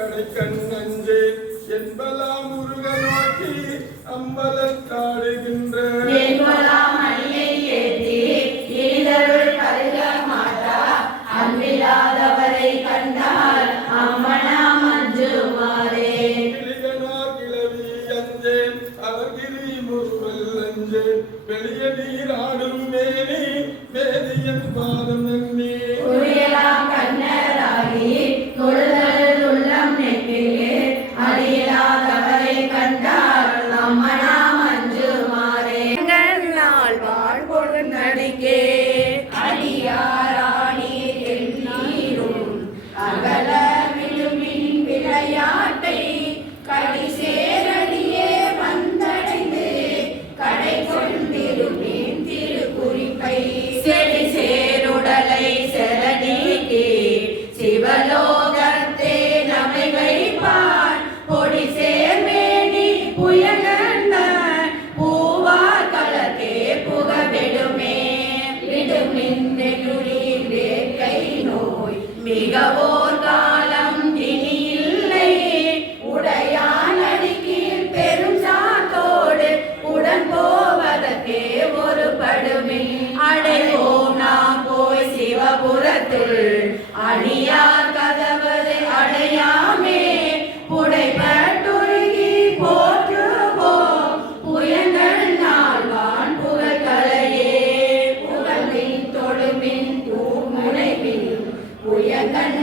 கடை கண்ணஞ்சே என்பலா முருக நோக்கி அம்பலத்தாடுகின்ற அன்பில்லாதவரை கண்டால் அம்மனா மஞ்சுமாரே கிளவி அஞ்சேன் அவகிரி முருவல் அஞ்சேன் வெளிய நீராடும் மேனி வேதியன் பாதம் நன்னே உரியலாம் கண்ணராகி தொழுதல் உள்ளம் நெற்றிலே அறியலாதவரை கண்டால் அம்மனா மஞ்சுமாரே நாள் வாழ்பொழு நடிக்கே அடியாராணீர் எண்ணீரும் அகல விழுமின் விளையாட்டை கடி சேரடியே வந்தடைந்து கடை கொண்டிருப்பேன் திருக்குறிப்பை செடி சேருடலை செலநீக்கி சிவலோகத்தே நமை வைப்பான் பொடி சேர்மேனி புயகண்ட பூவார் கலக்கே புகவிடுமே விடுமின் வெகுளிர் வேட்கை நோய் மிகவோர் காலம் இனி இல்லை உடையான் அடிக்கீழ் பெரும் சாத்தோடு உடன் போவதற்கே ஒரு படுமே அடைவோம் நாம் போய் சிவபுரத்தில் அடியார் கதவது அடையாமே புடைபட்டுருகி போற்றுவோம் புயங்கள் நாள்வான் புகழ்களையே புகழ்மின் தொடுமின் தூமுனைமின் புயங்கன்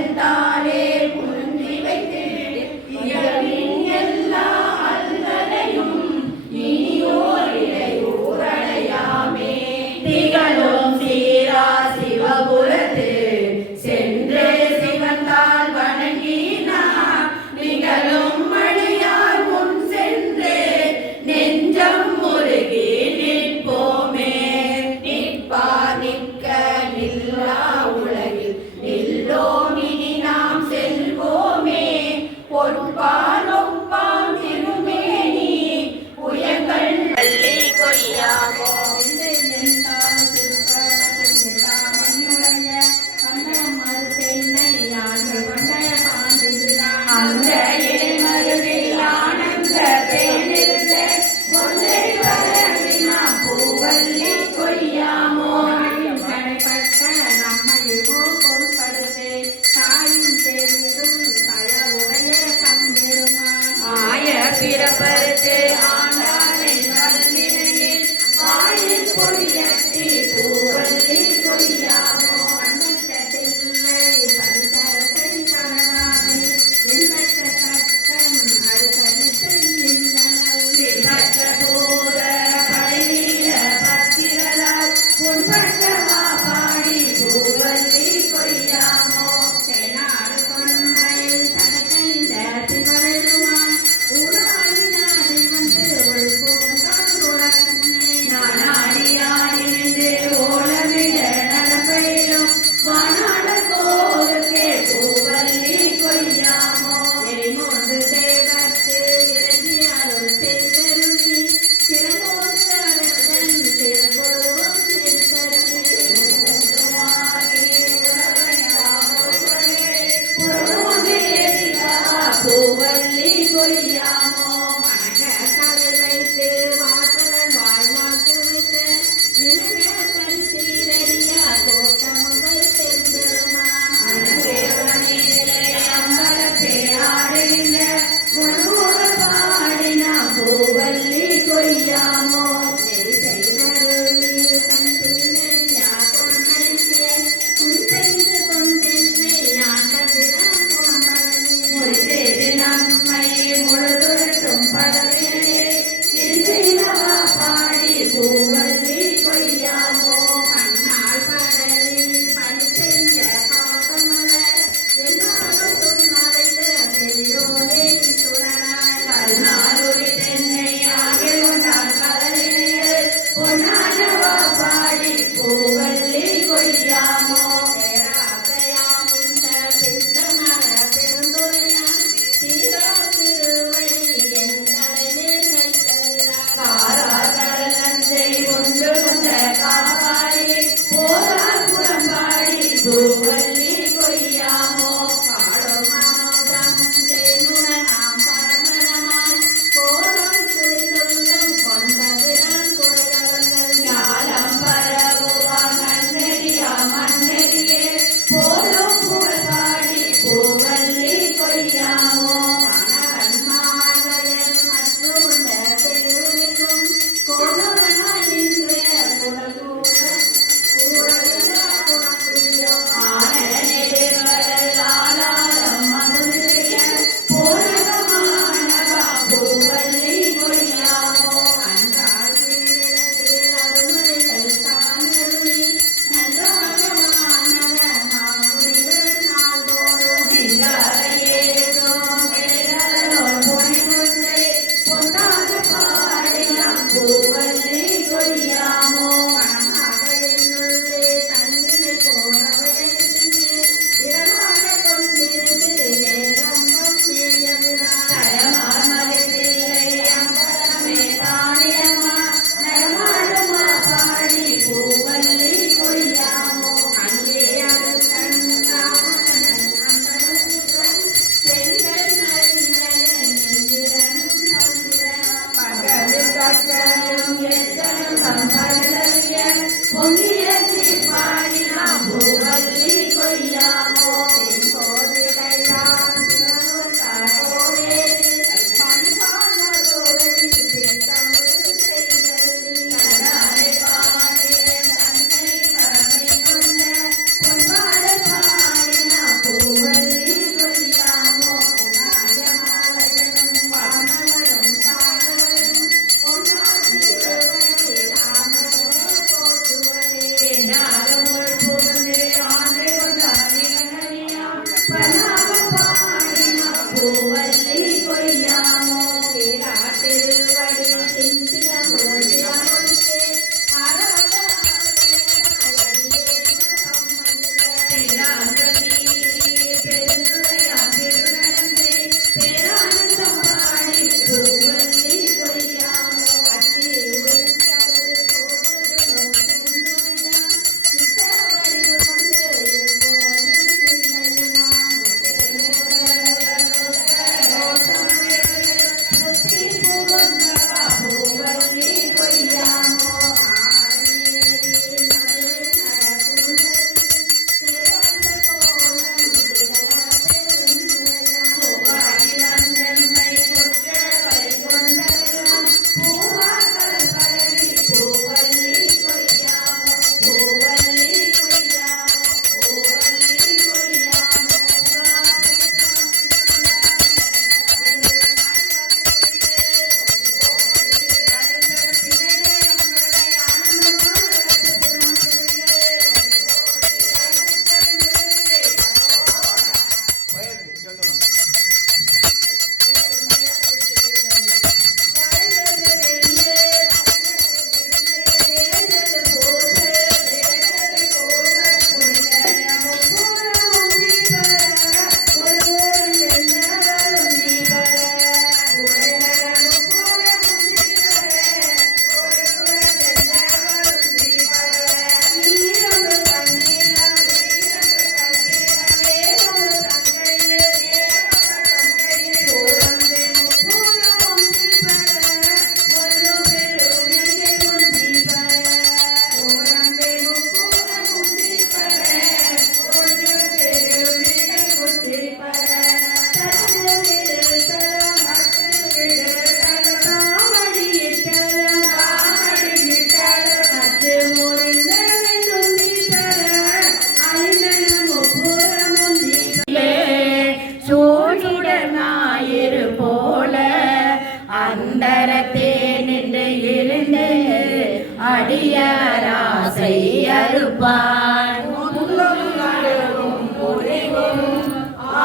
கொடுப்பார் முன்னும் நடுவும் முடிவும்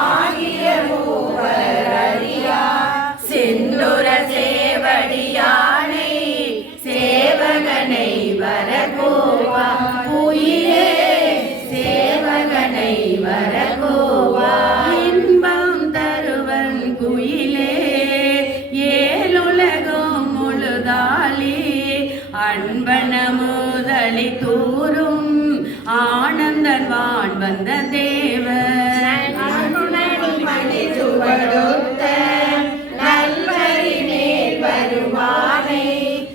ஆகிய மூவர் அறியா செந்துர சேவடியானை சேவகனை வரகோவா உயிரே சேவகனை வரகோவா இன்பம் தருவன் குயிலே ஏழுலகம் முழுதாளி அன்பன முதலி தூரும் ஆனந்தன் வான் வந்த தேவன் மணி சுவடுத்த நல்வரி மேல் வருவானை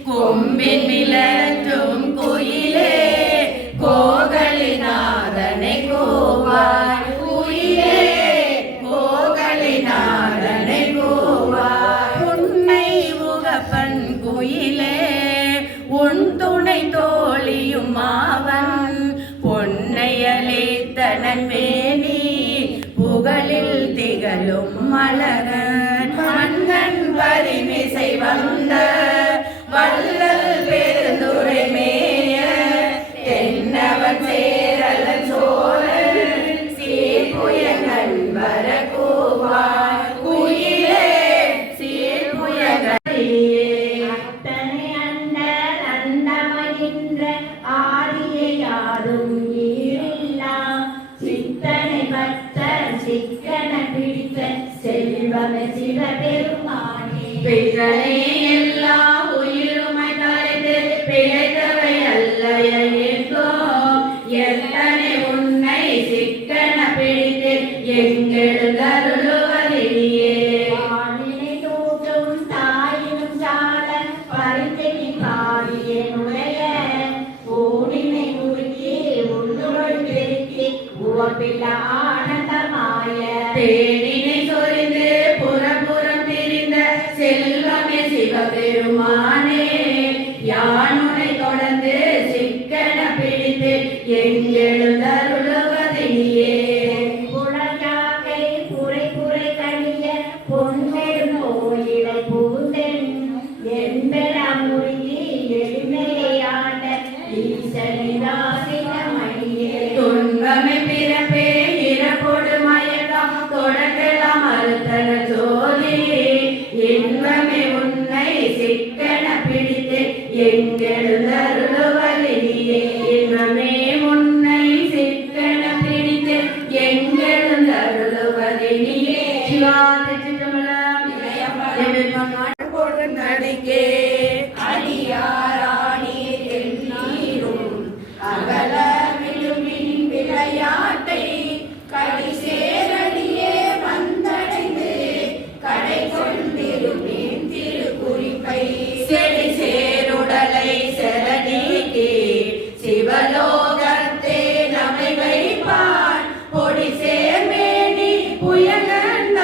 கொம்பின் மிளற்றும் குயிலே கோகலிநாதனை கோவாய் உயிரே கோகலிநாதனை கோவாய் உன்னை உகப்பன் குயிலே உன் துணை தோழியும் அவன் பொன்னையளித்தனன் மேனி புகழில் திகழும் மலரன் மன்னன் பரிமிசை வந்த வள்ளல் பெருந்துரை மேய தென்னவன் சேரலன் சோழன் சீர்புயங்கன் வரகோவாய் குயிலே சீர்புயங்கனியே அத்தனை அண்டர் அண்டமகின்ற ஆதியை யாரும் ஈரில்லா சித்தனை பக்தர் சிக்கன பிடித்த செல்வமே சிவபெருமானே பிறனே எல்லா உயிருமை தலைத்து பிழைத்தவை அல்ல எங்கோ எத்தனை உன்னை சிக்கன பிடித்து எங்கெழுந்தருளுவதிலே ஆணினை தூற்றும் தாயினும் சால பரிந்தனி பாடியனுடைய ஊனினை முறுக்கி உன்னுள் பெருக்கி உவப்பில்ல ஆனந்தமாய தேனினை சொரிந்து புறப்புறம் திரிந்த செல்வமே சிவபெருமானே யானுனை தொடர்ந்து சிக்கன பிடித்து எங்கெழுந்தருளுவதிலே குழஞ்சாக்கை குறை குறை கணிய பொன்னெடும் கோயிலை பூந்தென் என்பெற முருகி எளிமையாண்ட ஈசனிதாசினமணியே துன்பமே பிறப்பே இறப்போடு மயக்கம் தொடங்கலாம் அறுத்தன ஜோதி இன்பமே உன்னை சிக்கன பிடித்து எங்கெழுந்தருளுவதிலே இன்பமே உன்னை சிக்கன பிடித்து எங்கெழுந்தருளுவதிலே நடிக்கே அடியாராணி தென்னீரும் அகல விழுமின் விளையாட்டை கடி சேரடியே வந்தடைந்து கடை கொண்டிருப்பேன் திருக்குறிப்பை செடி சேருடலை செரடிக்கே சிவலோகத்தே நமை வைப்பான் பொடி சேர்மேனி புயகன்ன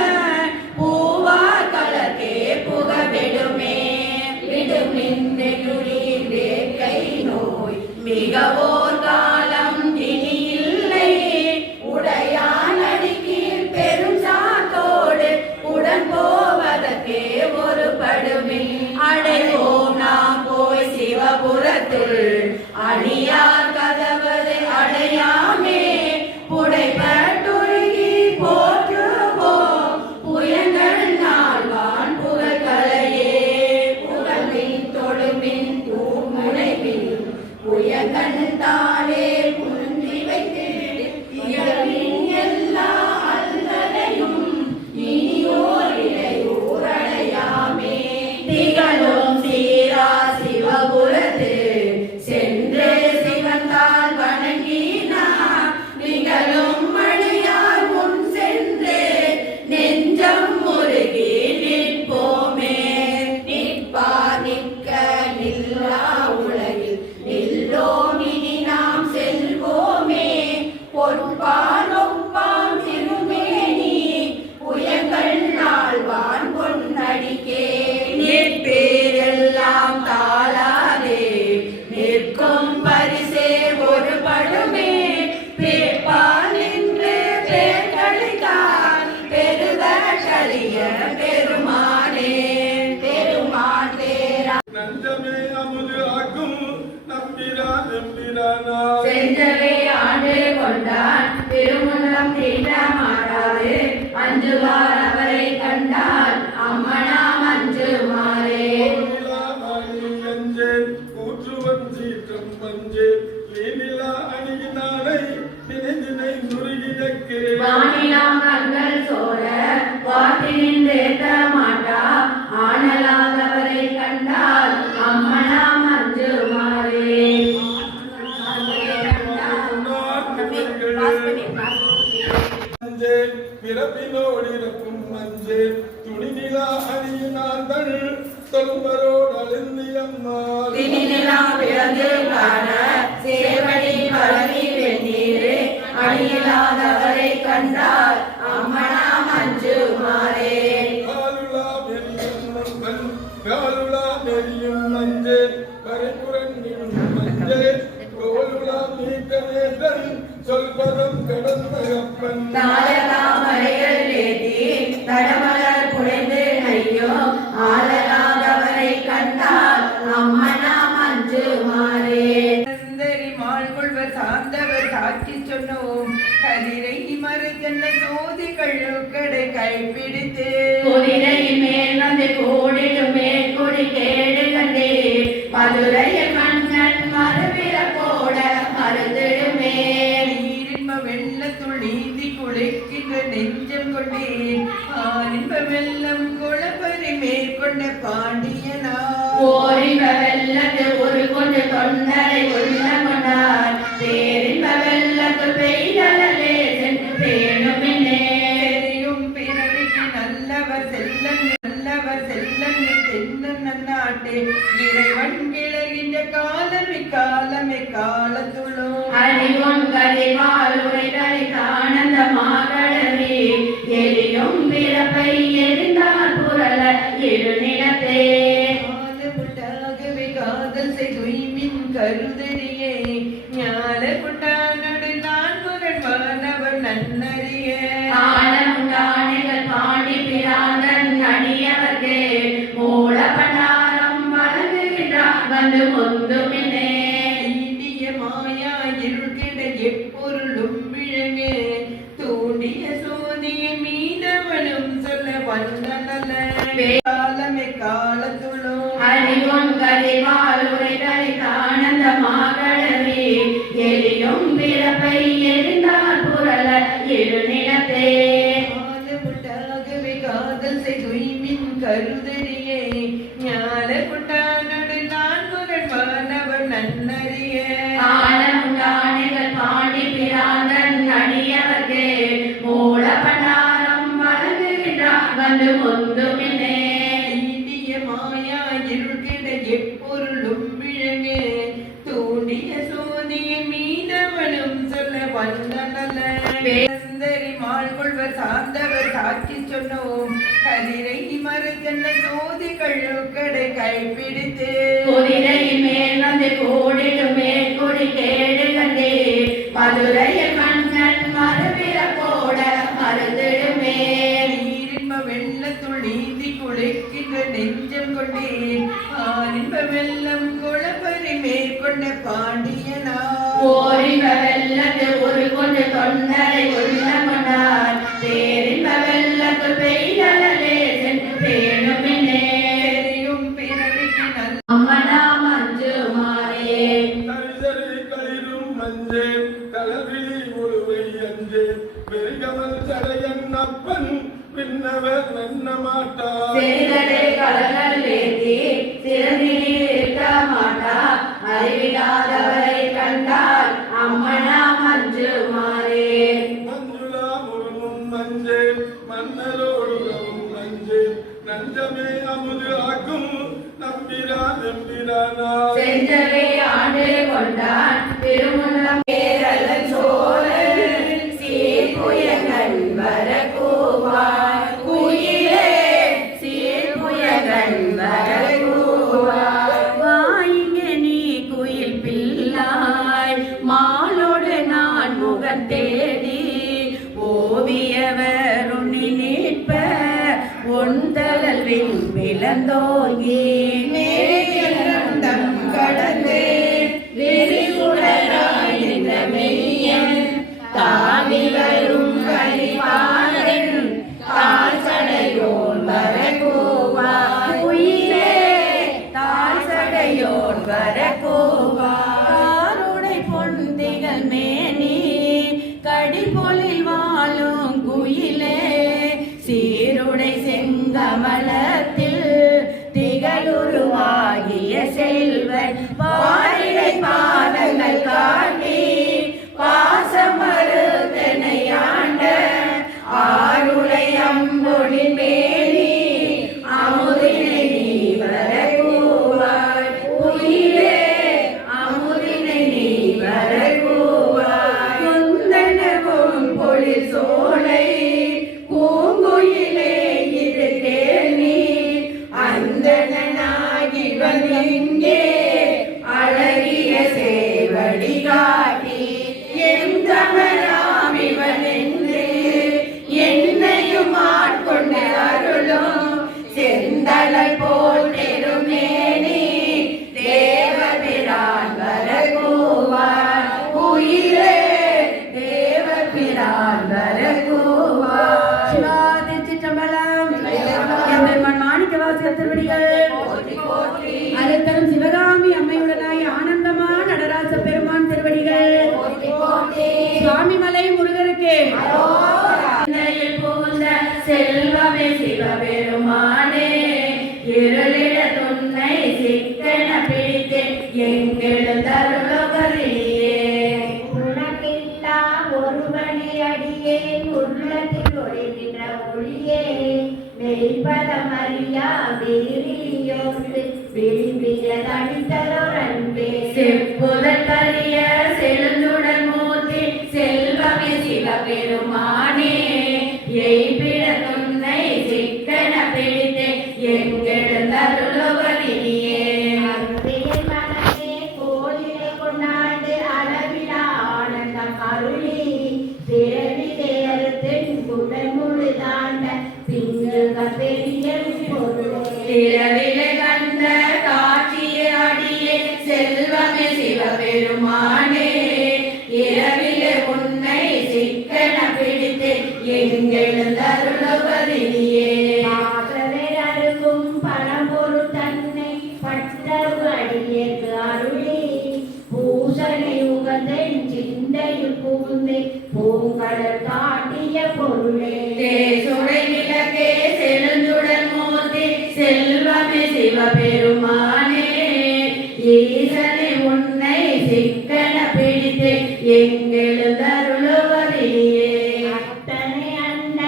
ஓடிருக்கும் மஞ்சள் துணி நிலா அணியினார்கள் தொல்பரோடு அழுந்தியம்மாள் திணிலா பிறந்து காண சேவடி பழனி வெந்நீரே அணியில்லாதவரை கண்டால் அம்மனா மஞ்சுமாரே காலுலா நெறியும் மஞ்சள் கரைபுரண்டிடும் மஞ்சள் கோலுலா நீக்கமேதன் சொல்பதம் கடந்த அப்பன் தாமரைகள் ஏத்தி தடமலர் புனைந்து ஐயோ ஆளலாதவரை கண்டால் அம்மனா மஞ்சுமாரே மாள்கொள்வர் சார்ந்தவர் சாட்சி சொன்னோம் கதிரை மறுத்தன்ன சோதி கழுக்கடை கைப்பிடித்து குதிரை மேல் வந்து கோடிடும் மேற்கொடி கேடு கண்டே மதுரையில் மன்னன் மறுபிற போட மறுதிடுமே நீரின்ப வெள்ளத்துள் நீந்தி குளிக்கின்ற நெஞ்சம் கொண்டேன் ஆரின்ப வெள்ளம் குளப்பறி மேற்கொண்ட பாண்டியனா ஓரின்ப வெள்ளத்து ஒரு கொண்டு தொண்டரை உள்ள கொண்டார் பேரின்ப வெள்ளத்து பெய்தலே சென்று பேணுமினே தெரியும் பிறவிக்கு நல்லவர் செல்லன் தென்னன் நன்னாட்டே இறைவன் கிளகின்ற காலமே காலத்துள்ளோ அறிவும் கதிவால் உரைகளை ஆனந்தமாகவே எரியும் பிறப்பை எரிந்தால் புரள இருநிலத்தே முட்டாகவே காதல் செய்துய்மின் கருதறியே ஞான குட்டானடு நான் முகன் வானவர் நன்னறிய ஆனமுண்டானிகள் பாண்டி பிராந்தன் அணியவர்க்கே மூல பண்டாரம் வழங்குகின்றார் வந்து முந்துமினே இந்திய மாயா இருக்கிட எப்பொருளும் விழுங்கு தூண்டிய சோதிய மீனவனும் சொல்ல வந்த நல்ல காலமே காலத்துளோ அறிவும் கதிவால் உரைகளை ஆனந்தமாகவே எரியும் பிறப்பை எரிந்தால் புரள இருநிலத்தே முட்டாகவே காதல் செய்துய்மின் கருதறியே ஞான குட்டானடு நான் முகன் வானவர் நன்னறிய ஆனமுண்டானிகள் பாண்டி பிராந்தன் அணியவர்க்கே மூல பண்டாரம் வழங்குகின்றார் வந்து முந்துமினே இந்திய மாயா இருக்கிட எப்பொருளும் விழுங்கு தூண்டிய சோதிய மீனவனும் சொல்ல வந்த நல்ல வேந்தரி மாள்கொள்வர் சார்ந்தவர் சாட்சி சொன்னோம் கதிரை மறுத்தன்ன சோதி கழுக்கடை கைப்பிடித்து குதிரை மேல் வந்து கோடிடும் மேற்கொடி கேடு கண்டே மதுரையில் மன்னன் மறுபிற போட மறுதிடுமே நீரின்ப வெள்ளத்துள் நீந்தி குளிக்கின்ற நெஞ்சம் கொண்டேன் ஆரின்ப வெள்ளம் குளப்பறி மேற்கொண்ட பாண்டியனா ஓரின்ப வெள்ளத்து ஒரு கொண்டு தொண்டரை உள்ள கொண்டார் பேரின்ப வெள்ளத்து பெய்தலே சென்று பேணுமினே தெரியும் பிறவிக்கு நல்ல அம்மனா மஞ்சுமாரே தரிசரி களிரும் மஞ்சள் தளவிழி முழுவை அஞ்சேன் பெருகமல் சடையன் அப்பன் பின்னவர் நன்ன மாட்டார் சேரடே கலங்கள் ஏந்தி சிறந்தில் இருக்க மாட்டா அறிவில்லாதவரை கண்டால் அம்மனா மஞ்சுமாரே மஞ்சுளா முருமும் மஞ்சள் மன்னரோடுகவும் மஞ்சள் நஞ்சமே அமுது ஆக்கும் நம்பிரானா செஞ்சவே ஆண்டு கொண்டான் திருமுன்னம் பேரலன் சோழன் சீர்புயங்கன் வரக்கூவார் குயிலே சீர்புயங்கன் வரக்கூவார் வாயிங்க நீ குயில் பிள்ளாய் மாலோடு நான் முகம் தேடி ஓவியவர் உன்னி நிற்ப ஒன்றலல் விளந்தோங்கி மேகம் கடந்து விரிசுடராய் நின்ற மெய்யன் தாவி வரும் கலிபாரன் தாழ் சடையோன் வரக்கூவார் உயிரே தாழ் சடையோன் வரக்கூவார் காருடை பொந்திகள் மேனி கடிபொலில் வாழும் குயிலே சீருடை செங்கமலத்தில் திகழுருவாகிய செல்வன் பாரிடை பாதங்கள் காட்டி பாசமறு தென்னையாண்ட ஆருடையம் திருவடிகள் அருத்தரும் சிவகாமி அம்மையுடனாய் ஆனந்தமா நடராச பெருமான் திருவடிகள் சுவாமிமலை முருகருக்கு புகுந்த செல்வமே சிவபெருமானே இருளிட துன்னை சிக்கன பிடித்து எங்களருளோகரியே உனக்கில்லா ஒருவனை அடியே உள்ளத்தில் ஒளிகின்ற ஒளியே மெய்பதமறியா வீரியோடு விளிம்பிய தனித்தலோர் அன்பே செப்புதற்கரிய செழுந்துடன் மூர்த்தி செல்வமே சிவபெருமானே எய்பிட துன்னை சிக்கன பிடித்து எங்களருளோகரியே அருளில் மனமே கோயிலை கொண்டாண்டு அளவிலா ஆனந்தம் அருளி பிறவி தேர்த்தின் குடல் முழுதாண்ட பிங்குக பெரிய திரவிலை கண்ட காட்சியை அடியே செல்வமே சிவபெருமானே இரவிலே உன்னை சிக்கன பிடித்து எங்களருளோகரியே அருகும் பரம்பொருள் தன்னை பட்டவு அடியேற்கு அருளி பூசனை உகந்தன் சிந்தையில் புகுந்து பூங்கடல் காட்டிய பொருளே தேசுடை விளக்கே செழுந்துடன் மூர்த்தி செல்வமே சிவபெருமானே ஈசனை உன்னை சிக்கன பிடித்து எங்களருளோகரியே அத்தனை அண்ட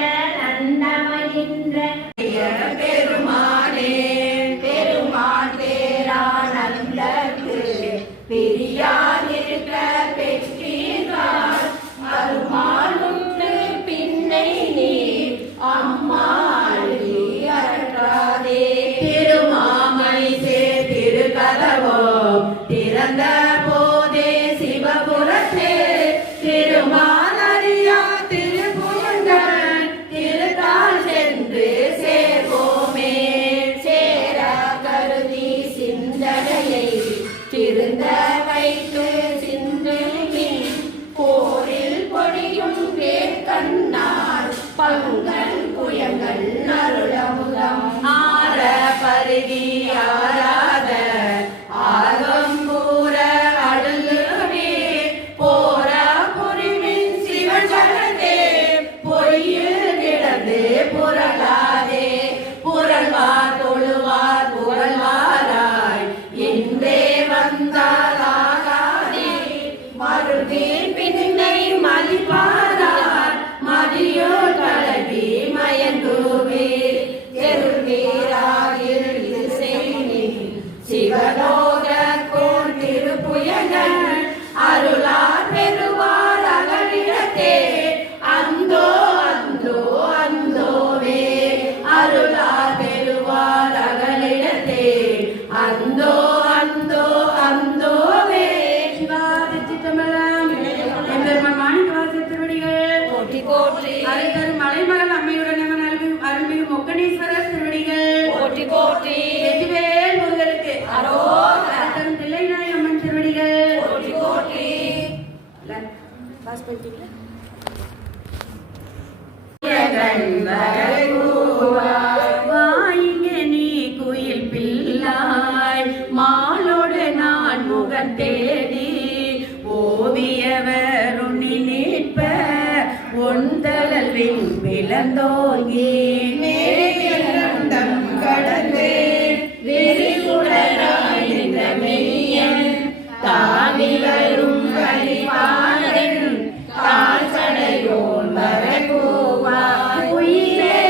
அண்டமகின்ற பெருமானே பெருமான் பேரானந்தற்கு பிரியாதிருக்க பெற்றீர்கள் அருமான் உண்டு பின்னை நீர் அம்மா அழகாதே திருமாமணி சேர் திருக்கதவோ திறந்த போதே சிவபுரத்தே திருமாலரியா திருப்புயங்கள் திருத்தால் சென்று சேர்வோமே சேர கருதி சிந்தனையை திருந்த வைத்து சிந்துமின் போரில் பொழியும் வேர்க்கண்ணார் பங்கன் புயங்கள் அருளமுகம் ஆர பருதி ஆராத ஆகம் கூற அழுகுவே போர புரிமின் சிவஜலதே பொய்யில் கிடந்து புரளாதே புரள்வார் தொழுவார் புகழ்வாராய் இன்றே வந்தாலாகாதே மறுபீர் பின்னை மதிப்பாரார் மதியோர் கலவி மயங்குவீர் எருவீராகில் செய்யின் சிவலோக கோள் திருப்புயங்கள் அருளார் பெறுவார் அகலிடத்தே அந்தோ அந்தோ அந்தோவே அருளார் பெறுவார் அகலிடத்தே அந்தோ அந்தோ அந்தோவே சிவாதிச்சி தமிழம் எம்பெருமான் மாணிக்கவாச திருவடிகள் போற்றி போற்றி அருள்தரும் மலைமகள் அம்மையுடன் அருள்மிகு மொக்கனீஸ்வரர் திருவடிகள் போற்றி போற்றி வெற்றிவேல் முருகருக்கு அருள்தரும் தில்லைநாய் அம்மன் திருவடிகள் போற்றி போற்றி வாயிங்க நீ குயில் பிள்ளாய் மாலோடு நான் முகம் தேடி ஓவியவர் உன்னி நிற்ப ஒன்றலல் விளந்தோங்கி மேகம் கடந்து விரிகுடராய் நின்ற மெய்யன் தாவி வரும் கலிபானன் தாழ் சடையோன் வரக்கூவார் உயிரே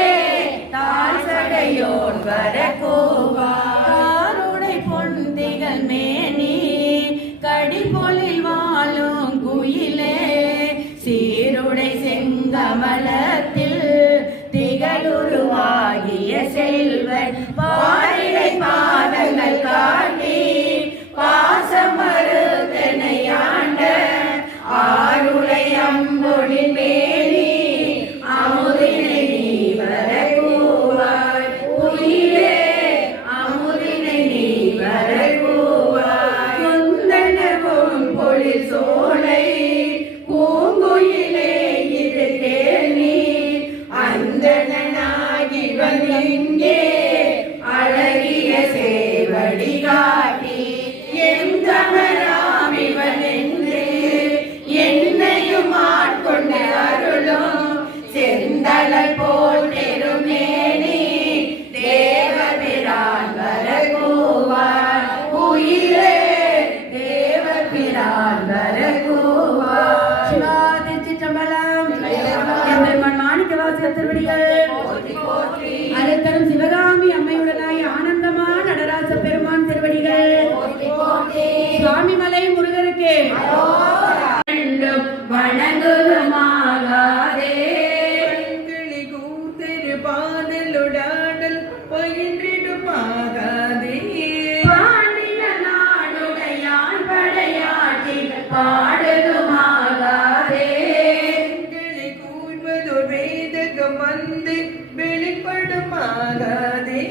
தாழ் சடையோன் வரக்கூவார் காருடை பொந்திகள் மேனி கடிபொலில் வாழும் குயிலே சீருடை செங்கமலத்தில் திகழுருவாகிய செல்வன் பாரிடை பாதங்கள் காட்டி பாசமறுத்தனையாண்ட ஆருளை அம்பொழில் மேனி அமுதினை நீ வரக்கூவாய் உயிரே அமுதினை நீ வரக்கூவாய் குந்தனவும் பொழில் சோலை பூங்குயிலே இது கேள்வி அந்தனாகி வந்திங்கே அழ அருத்தரும் சிவகாமி அம்மையுடனாய் ஆனந்தமா நடராச பெருமான் திருவடிகள் சுவாமிமலை முருகருக்கு வணங்குமாகாதே கூத்தரு பாடலுடாடல் பயின்றிடுமாகாதே பாண்டிய நாடுடையான் படையாட்டி பாடுதுமாகாதே கூர்வதொரு வேதகம் வந்து வெளிப்படுமாகாதே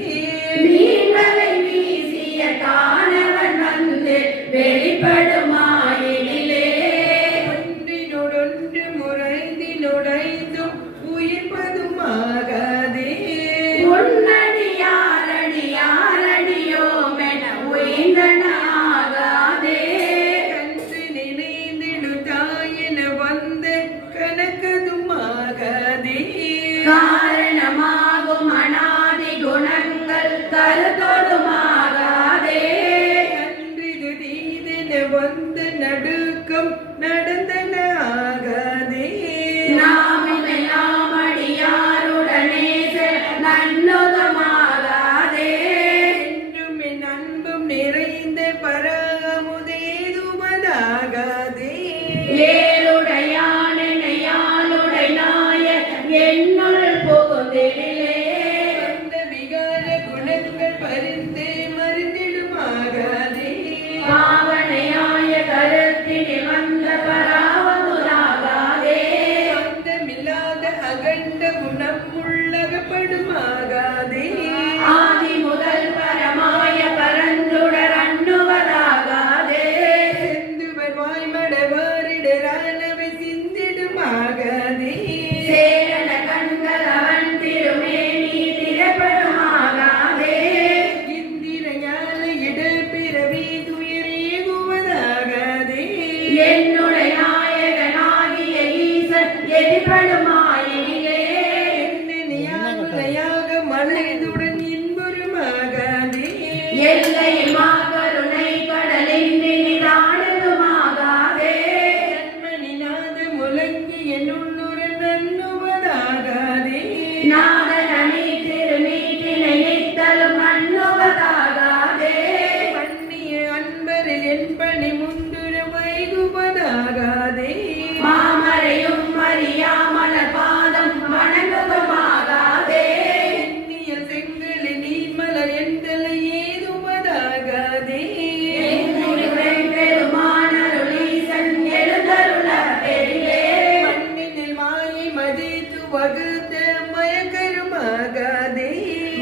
மீன்களை வீசிய காணவன் வந்து வெளிப்படுமாயினிலே ஒன்றினொடொன்று முறைந்தினொடைந்தும் உயிர்ப்பதுமாகாதே உன்னடியாரடியாரடியோமென உயிர்ந்தனாகாதே கன்று நினைந்திடு தாயென வந்த கணக்கதுமாகாதே காரணமாகும் அநாதி குணங்கள் கருத்தொடுமாகாதே அன்றிது தீதென வந்த நடுக்கம் நடந்தன ஆகாதே நாமெல்லாம் அடியாருடனே நன்னுதமாகாதே என்றும் என் அன்பும் நிறைந்த பராமுதேதுமதாகாதே ஏழுடையானையாளுடை நாய என்னுள் புகுந்திலே அந்த விகார குணங்கள் பரிந்து மருந்திடுமாகாதே பாவனையாய கருத்தினில் வந்த பராவமுதாகாதே அந்தமில்லாத அகண்ட குணம் உள்ளகப்படுமாகாதே ஆதி முதல் பரமாய பரந்துடர் அண்ணுவதாகாதே செந்துவர் வாய்மடவாரிடரானவை சிந்திடுமாகாதே சேரன கண்கள் அவன் திருமேனி திறப்படுமாகாதே இந்திர ஞான இடர் பிறவி துயரேகுவதாகாதே என்னுடைய நாயகனாகிய ஈசன் எதிர்படுமாயினிலே என்னையாக மலைதுடன் இன்புறுமாகாதே எல்லையில் மாகருணை கடலின் நிதானதுமாகாதே மணிநாத முழங்கி என்னுள்ளுர நன்னுவதாகாதே நாதனி திருநீட்டினை நித்தலும் அண்ணுவதாகாதே பண்ணிய அன்பரில் என் பணி முந்துர வைகுவதாகாதே மாமரையும் அறியாமல பாதம் வணங்குவதாகாதே எண்ணிய செங்கல் நீர்மலர் என் தலை ஏதுவதாகாதே பெருமானருளீசன் எழுந்தருள பெரிலே மண்ணினில் மாயை மதித்து வகுத்த மயக்கருமாகாதே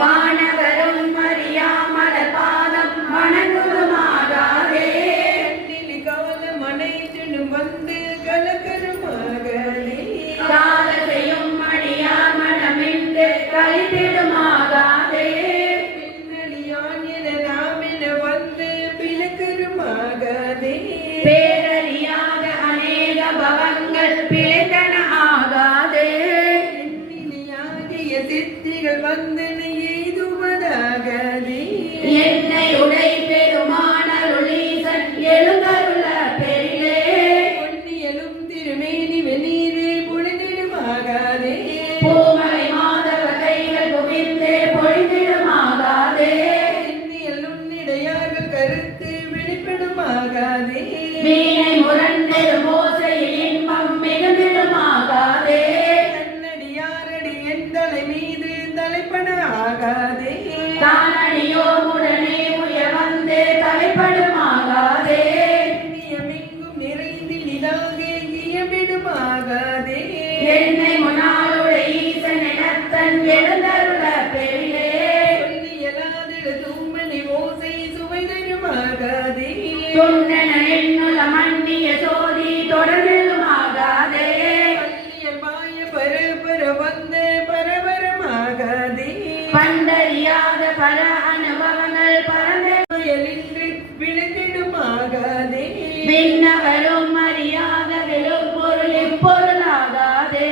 வானவரும் அறியாமல பாதம் வணங்குவதாகாதே கண்ணிலி காலம் அனைத்தினும் வந்து கலக்கருமாகாதே காலத்தையும் அடியார் மனமின்று கழித்திடுமாகாதே பின்னணியான் என நாம் என வந்து பிளக்கருமாகாதே பேரறியாத அநேக பவங்கள் பிழைத்தன ஆகாதே எண்ணிலியாகிய சித்திகள் வந்தன எய்துவதாகாதே என்னை உடை பெருமானருளீசன் எழுந்தருள பெரிலே பொன்னியலும் திருமேனி வெளியீரு பொழுதிடுமாகாதே பூமலை மாதவ கைகள் குவிந்தே பொழிந்திடுமாகாதே எண்ணியலும் இடையாக கருத்து வெளிப்படுமாகாதே வீணை முரண்டெரு மோசையில் இன்பம் மிகுந்திடுமாகாதே கண்ணடியாரடி என் தலை மீது தலைப்பட ஆகாதே தானடியோ உடனே உய வந்து தலைப்படுமாகாதே எண்ணியமெங்கும் நிறைந்து நிலாக இயமிடுமாகாதே என்னை முன்னாளுடைய ஈசன் எனத்தன் எழுந்தருள பெரிலே சொல்லியலாத தூமணி ஓசை சுவை தருமாகாதே துண்ணன என்னுள்ள மன்னிய சோதி தொடர்ந்துமாகாதே பள்ளியல் பாய பரபர வந்த பரபரமாகாதே பண்டறியாத பல அனுபவங்கள் பரந்த புயலின்றி விழுந்திடுமாகாதே விண்ணவரும் அறியாத விழும் பொருள் இப்பொருளாகாதே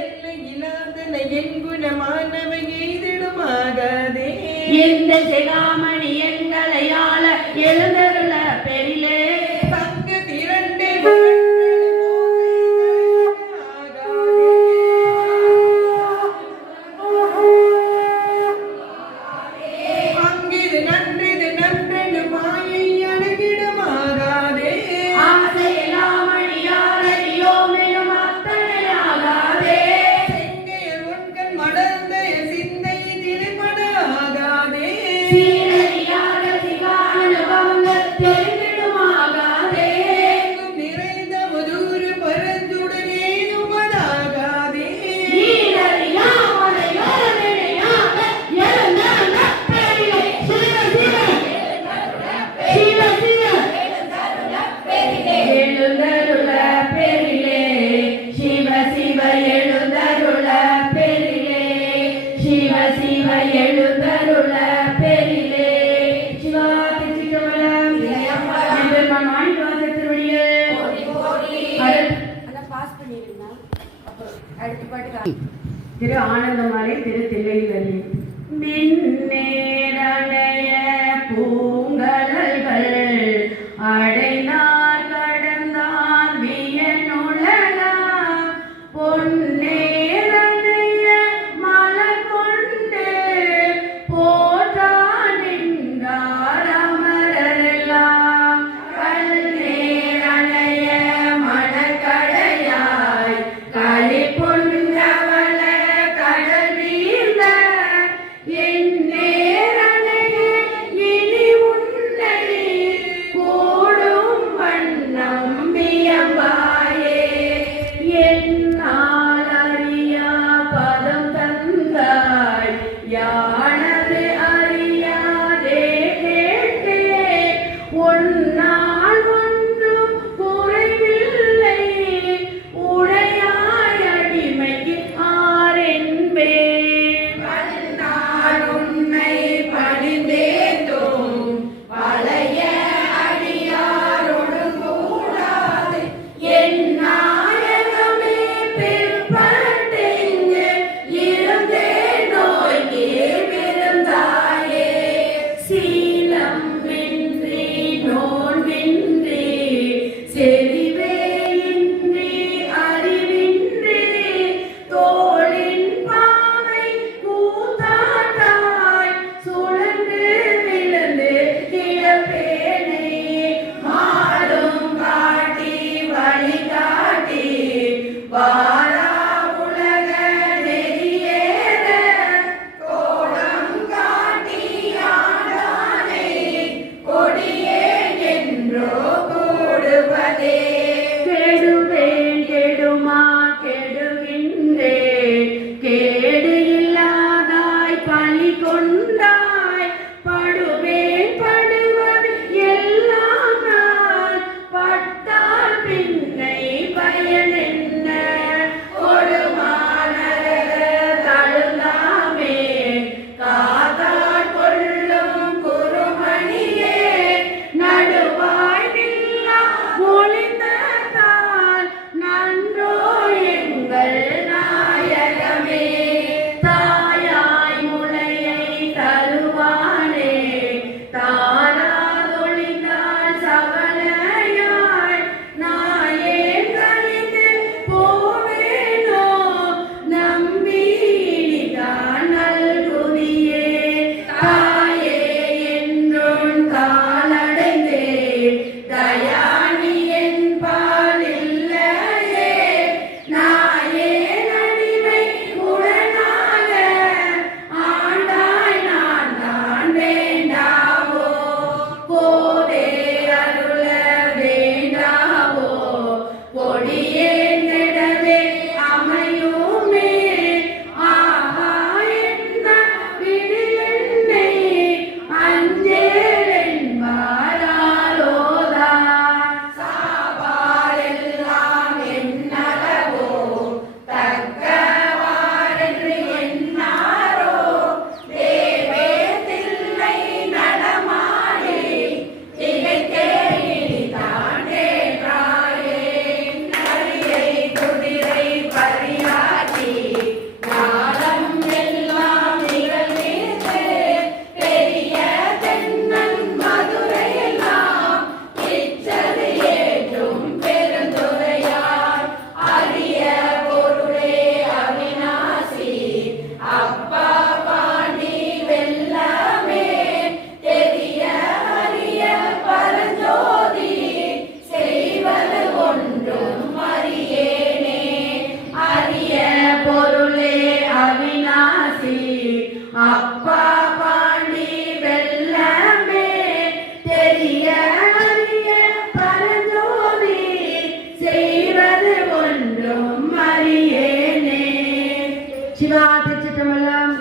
எல்லையில்லாதன என் குணமானவை எய்திடுமாகாதே இந்த சிகாமணி எங்களையாள எழுந்தருள பெரிலே தங்க திரண்டே சிவ எழுந்தருள பெரிலே. சிவா திருச்சிற்றம்பலம். எம்பெருமான் மாணிக்கவாசகர் திருவடியே. திரு ஆனந்தமாலை திரு தில்லைவெளி. மின்னேரணைய பூங்கடல்கள் அடைந்தார் கடந்தார் வியனுலகம் பொன்னேரணைய மலர் கொண்டு போற்றான் நின்றார் அமரரெல்லாம் கல்நேரணைய மணக்கடையாய் களிப்புண்டவள கடல் வீழ்ந்த எந்நேரணைய இனி உன்னை கூடும் வண்ணம் வியம்பாயே. என்னால் அறியா பதம் தந்தாய் யானது அறியாதே கேட்டே உன்னால் ஒன்றும் குறைவில்லை உடையாய் அடிமைக்கு ஆரென்பேன். பணிந்தால் உன்னை பணிந்தேத்தும் பழைய அடியாரோடு கூடாது என் நாயகமே பிற்பட்டெங்கு இருந்தே நோய்க்கு விருந்தாயே. சீலம் இன்றி நோன்பின்றி செறிவே இன்றி அறிவின்றி தோளின் பாவை கூத்தாட்டாய் சுழன்று விழுந்து கிடப்பேனே. மாடும் காட்டி வழிகாட்டி வாரா உலக நெறியேற கோடம் காட்டி ஆண்டானே கொடியேன் என்றோ கூடுவதே. கெடுவேன் கெடுமா கெடுகின்றே கேடு இல்லாதாய் பழி கொண்டாய் படுவேன் படுவது எல்லாம் நான் பட்டால் பின்னை பயன் என்ன. கொடுமானரக தழுந்தாமே காதார் கொள்ளும் குருமணியே நடுவாய் நில்லா மொழிந்தால் நன்றோ எங்கள் நாயகமே. தாயாய் முளையை தருவானே தாராதொழிந்தால் சவலையாய் நாயேன் கழிந்து போவேனோ நம்பிதான் நல்குதியே. தாயே என்றும் தாளடைந்தே தயானி என்பால் இல்லையே. நாயேன் அடிமை உடனாக ஆண்டாய் நான் தான் வேண்டாவோ. கோதே அருள வேண்டாவோ கொடியேன் கெடவே அமையுமே. ஆஹா என்ன விடிலென்னை அஞ்சேல் என்பாராலோதா. சாவாரெல்லாம் என்னளவோ தக்கவாரென்று எண்ணாரோ. தேவே தில்லை நடமாடி திகைத்தே இனி தாண்டேற்றாயே. நரியை குதிரை பரியாட்டி நாளம் எல்லாம் நிகழ்ந்தே பெரிய தென்னன் மதுரையெல்லாம் இச்சது ஏற்றும் பெருந்துரையார் அரிய பொருளே அவிநாசி அப்பா பாண்டி வெல்லமே. தெரிய அறிய பரஞ்சோதி செய்வது ஒன்றும் அறியேனே. அரிய பொருளே அவிநாசி அப்பா பாண்டி வெல்லமே. தெரிய அறிய பரஞ்சோதி செய்வது ஒன்றும் அறியேனே. சிவா திருச்சிற்றம்பலம்.